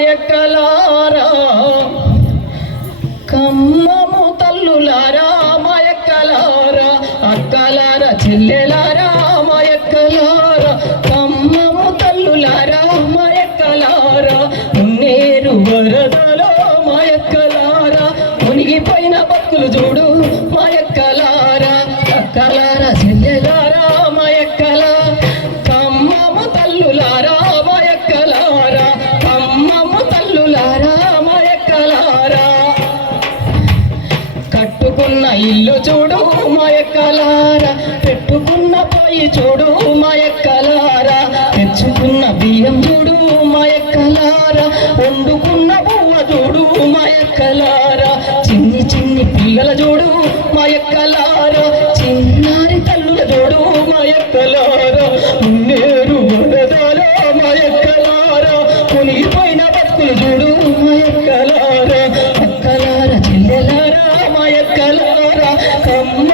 మాయక్కలారా కమ్మము తల్లులారా మాయక్కలారా అక్కలారా చెల్లెలారా మాయక్కలారా కమ్మము తల్లులారా మాయక్కలారా నేరు వరదలో మాయక్కలారా. మునిగిపోయిన బతుకులు చూడు మాయక్కలారా. పెట్టుకున్న ఇల్లు చూడు మాయక్కలారా పెట్టుకున్న పోయి చూడు మాయక్కలారా తెచ్చుకున్న బియ్యం చూడు మాయక్కలారా వండుకున్న పువ్వ చూడు మాయక్కలారా చిన్ని చిన్ని పిల్లల చూడు మాయక్కలారా చిన్నారి తల్లుల చూడు మాయక్కలారా నేరు మా మాయక్కలారా మునిగిపోయిన బతుకులు చూడు Thank you.